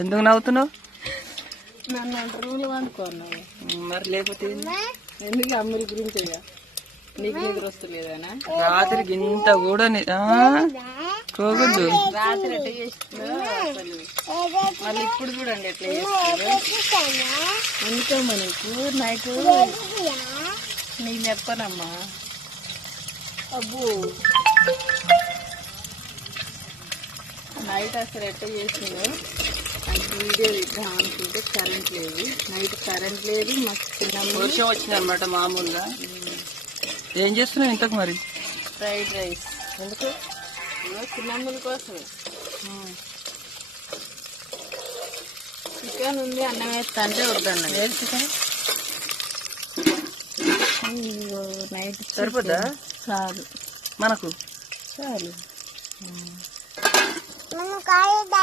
ఎందుకు నవ్వుతున్నావు? నన్ను అంత రూలు వండుకున్నావు మరి లేకపోతే ఎందుకు అమ్మల గురించి నీకు నిద్ర వస్తలేదనా? రాత్రికి ఇంత కూడా కోగొద్దు. రాత్రి ఎట్లా చేస్తుందో అసలు మళ్ళీ ఇప్పుడు చూడండి ఎట్లా చేస్తుందో. ఎందుకమ్మా నీకు నైట్ నీకు చెప్పనమ్మా. అబ్బో నైట్ అసలు ఎట్లా చేసిందో అంటే వీడియో ఇద్దాం అనుకుంటే కరెంట్ లేదు. నైట్ కరెంట్ లేదు. మాకు చిన్న వర్షం వచ్చింది అనమాట మామూలుగా. ఏం చేస్తున్నావు ఇంతకు మరి? Fried rice. ఎందుకు? చిన్నమ్మల కోసమే. చికెన్ ఉంది, అన్నం వేస్తా అంటే వద్దన్న. లేదు చికెన్ నైట్ సరిపోద్దా? చాలు మనకు చాలు.